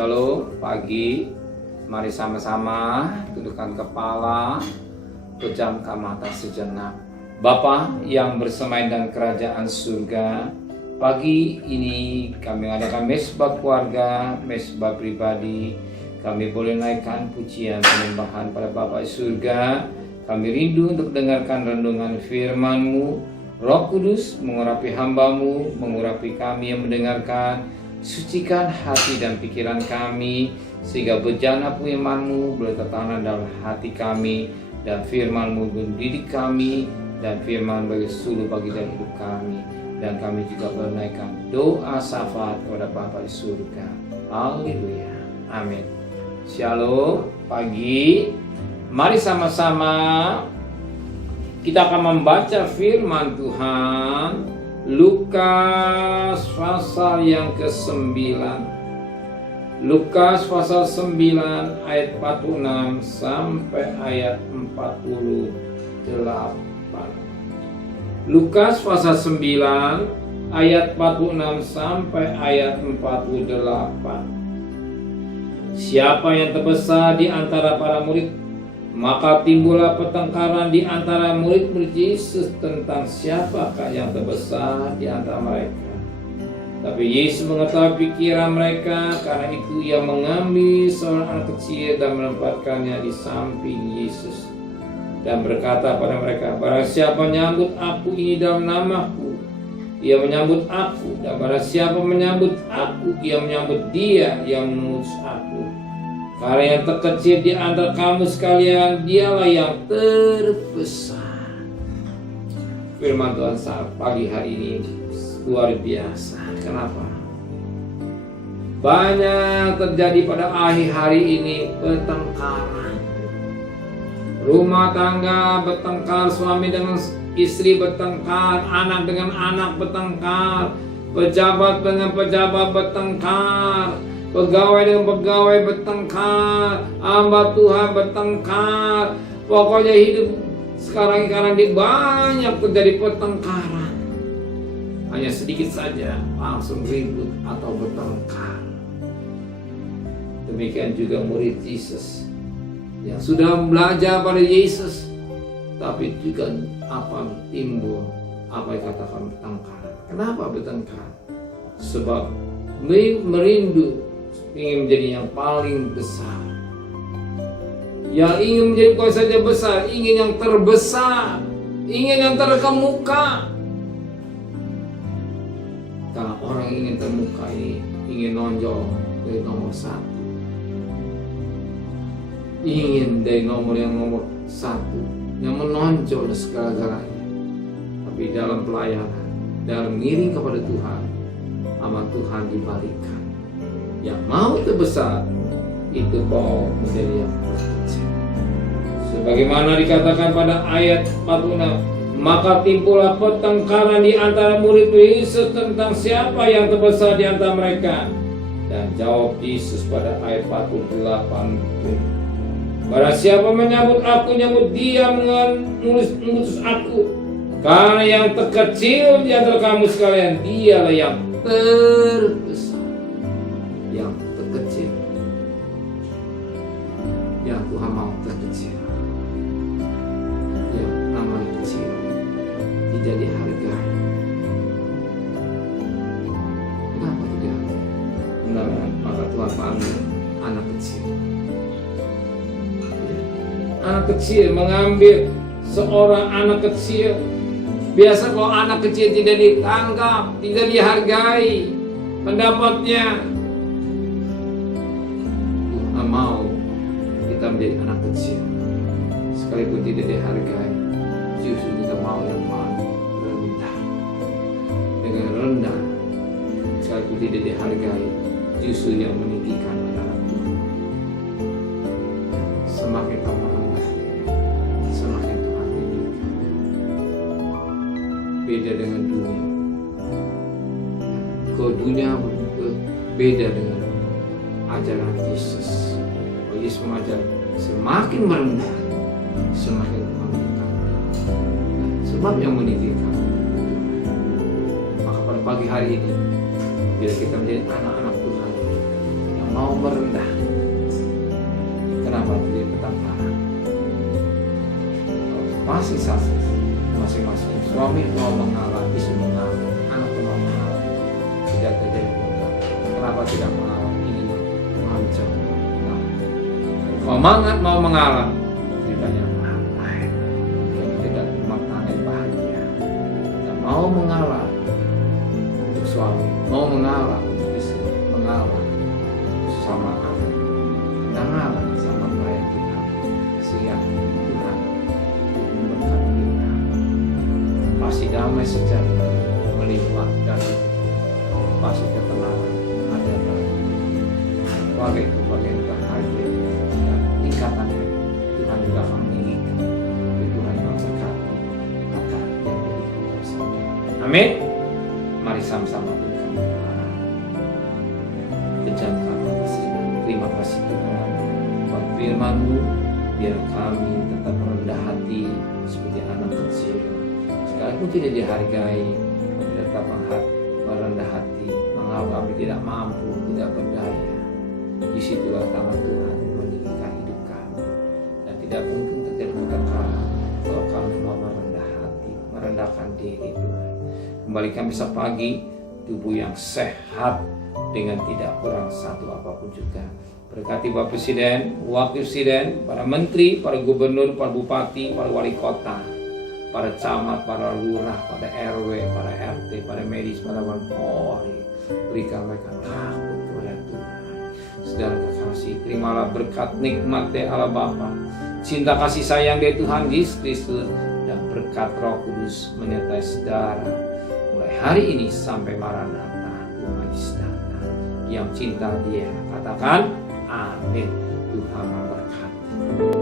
Shalom pagi. Mari sama-sama tundukkan kepala, pejamkan mata sejenak. Bapa yang bersemayam dalam kerajaan surga, pagi ini kami mengadakan mesbah keluarga, mesbah pribadi. Kami boleh naikkan pujian penyembahan pada Bapa surga. Kami rindu untuk dengarkan renungan firman-Mu. Roh Kudus mengurapi hamba-Mu, mengurapi kami yang mendengarkan. Sucikan hati dan pikiran kami, sehingga bejana firman-Mu boleh tertanam dalam hati kami, dan firman-Mu mendidik kami, dan firman bagi suluh bagi dalam hidup kami. Dan kami juga menaikkan doa syafaat kepada Bapa di surga. Haleluya. Amin. Shalom pagi. Mari sama-sama kita akan membaca firman Tuhan. Lukas pasal yang ke-9. Lukas pasal 9 ayat 46 sampai ayat 48. Lukas pasal 9 ayat 46 sampai ayat 48. Siapa yang terbesar di antara para murid? Maka timbullah pertengkaran di antara murid-murid Yesus tentang siapakah yang terbesar di antara mereka. Tapi Yesus mengetahui pikiran mereka, karena itu ia mengambil seorang anak kecil dan menempatkannya di samping Yesus. Dan berkata pada mereka, barang siapa menyambut aku ini dalam namaku, ia menyambut aku. Dan barang siapa menyambut aku, ia menyambut dia yang mengutus aku. Karena yang terkecil di antara kamu sekalian, dialah yang terbesar. Firman Tuhan saat pagi hari ini luar biasa. Kenapa? Banyak terjadi pada akhir hari ini pertengkaran. Rumah tangga bertengkar, suami dengan istri bertengkar, anak dengan anak bertengkar, pejabat dengan pejabat bertengkar, pegawai dengan pegawai bertengkar, hamba Tuhan bertengkar. Pokoknya hidup sekarang di banyak terjadi pertengkaran. Hanya sedikit saja langsung ribut atau bertengkar. Demikian juga murid Yesus yang sudah belajar pada Yesus, tapi juga timbul apa yang katakan bertengkar. Kenapa bertengkar? Sebab merindu ingin menjadi yang paling besar. Yang ingin menjadi bukan saja besar, ingin yang terbesar, ingin yang terkemuka. Karena orang yang ingin terkemuka ini ingin nonjol dari nomor 1. Ingin dari nomor 1 yang menonjol segala-galanya. Tapi dalam pelayanan, dalam mengiring kepada Tuhan, amat Tuhan dibalikan. Yang mau terbesar itu mau menjadi yang terkecil. Sebagaimana dikatakan pada ayat 46, maka timbullah pertengkaran di antara murid Yesus tentang siapa yang terbesar di antara mereka. Dan jawab Yesus pada ayat 48, barang siapa menyambut aku, nyambut dia mengutus aku. Karena yang terkecil di antara kamu sekalian, dialah yang terbesar. Yang terkecil, yang Tuhan mau terkecil, yang namanya kecil tidak dihargai. Kenapa tidak? Maka Tuhan panggil anak kecil. Anak kecil mengambil seorang anak kecil. Biasa kalau anak kecil tidak ditanggap, tidak dihargai pendapatnya. Mau kita menjadi anak kecil, sekalipun tidak dihargai, justru kita mau yang paling rendah. Dengan rendah, sekalipun tidak dihargai, justru yang meninggikan adalah Tuhan. Semakin kamu rendah, semakin Tuhan tinggikan. Beda dengan dunia. Kalau dunia beda dengan ajaran Yesus. Yesus mengajar semakin merendah, semakin Tuhan meninggikan. Sebab yang meninggikan. Maka pada pagi hari ini, bila kita menjadi anak-anak Tuhan yang mau merendah. Kenapa dia tetap marah? Masih sasa, masing-masing suami mau mengalah, istri mengalah, anak mau mengalah, tidak terjadi konflik. Kenapa tidak mengalah? Ini mengancam. Semangat mau mengalah, tidaknya lain yang tidak maknanya bahagia. Dan mau mengalah untuk suami, mau mengalah untuk istri, mengalah sama anak, mengalah sama pelayan Tuhan, sehingga Tuhan memberkati kita. Pasti damai sejahtera melimpah dan pasti ketenangan ada lagi. Keluarga itu bagian bahagia dan tingkatannya Tuhan juga akan meninggikan. Tuhan yang berkati kata yang berikut. Amin. Mari sama-sama Tuhan pejamkan mata kita. Terima kasih Tuhan buat firman-Mu, biar kami tetap rendah hati seperti anak kecil. Sekalipun tidak dihargai, kami tetap merendah hati, menganggap kami tidak mampu, tidak berdaya. Disitulah tangan Tuhan meninggikan hidup kami. Dan tidak mungkin terjadi kekalahan kalau kami mau merendah hati, merendahkan diri Tuhan. Kembalikan besok pagi tubuh yang sehat dengan tidak kurang satu apapun juga. Berkati Bapak Presiden, Wakil Presiden, para Menteri, para Gubernur, para Bupati, para Wali Kota, para camat, para lurah, para RW, para RT, para medis, para Polri. Berikan mereka takut kepada Tuhan. Saudara kekasih, terimalah berkat nikmat dari Allah Bapa, cinta kasih sayang dari Tuhan Yesus Kristus, dan berkat Roh Kudus menyertai saudara mulai hari ini sampai Maranatha, Tuhan Yesus datang. Yang cinta Dia katakan amin. Tuhan memberkati.